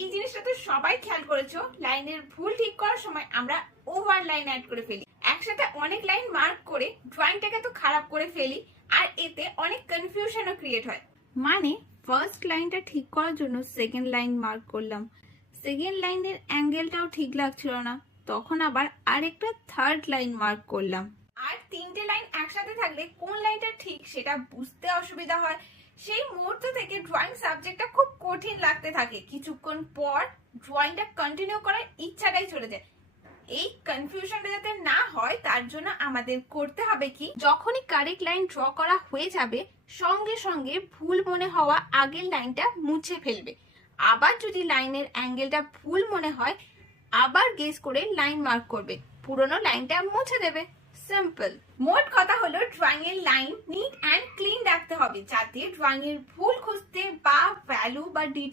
এই জিনিসটা তো সবাই খেয়াল করেছো, লাইনের ভুল ঠিক করার সময় আমরা ওভার লাইন অ্যাড করে ফেলি, একসাথে অনেক লাইন মার্ক করে ড্রয়িংটাকে তো খারাপ করে ফেলি, আর এতে অনেক কনফিউশনও ক্রিয়েট হয়। মানে ফার্স্ট লাইনটা ঠিক করার জন্য সেকেন্ড লাইন মার্ক করলাম, সেকেন্ড লাইনের অ্যাঙ্গেলটাও ঠিক লাগছিল না, তখন আবার আরেকটা থার্ড লাইন মার্ক করলাম। আর তিনটে লাইন একসাথে থাকলে কোন লাইনটা ঠিক সেটা বুঝতে অসুবিধা হয়। সেই মুহূর্ত থেকে ড্রয়িং সাবজেক্টটা খুব কঠিন লাগতে থাকে, কিছুক্ষণ পর ড্রয়িংটা কন্টিনিউ করার ইচ্ছাটাই চলে যায়। এই কনফিউশনটা যাতে না হয় তার জন্য আমাদের করতে হবে কি, যখনই কারেক্ট লাইন ড্র করা হয়ে যাবে সঙ্গে সঙ্গে ভুল মনে হওয়া আগের লাইনটা মুছে ফেলবে। আবার যদি লাইনের অ্যাঙ্গেলটা ভুল মনে হয় আবার গেস করে লাইন মার্ক করবে, পুরনো লাইনটা মুছে দেবে। সিম্পল। মোট কথা হলো ড্রয়িং এর লাইন নিট অ্যান্ড ক্লিন রাখতে হবে, যাতে ড্রয়িং এর ভুল খুঁজতে বা ভ্যালু বা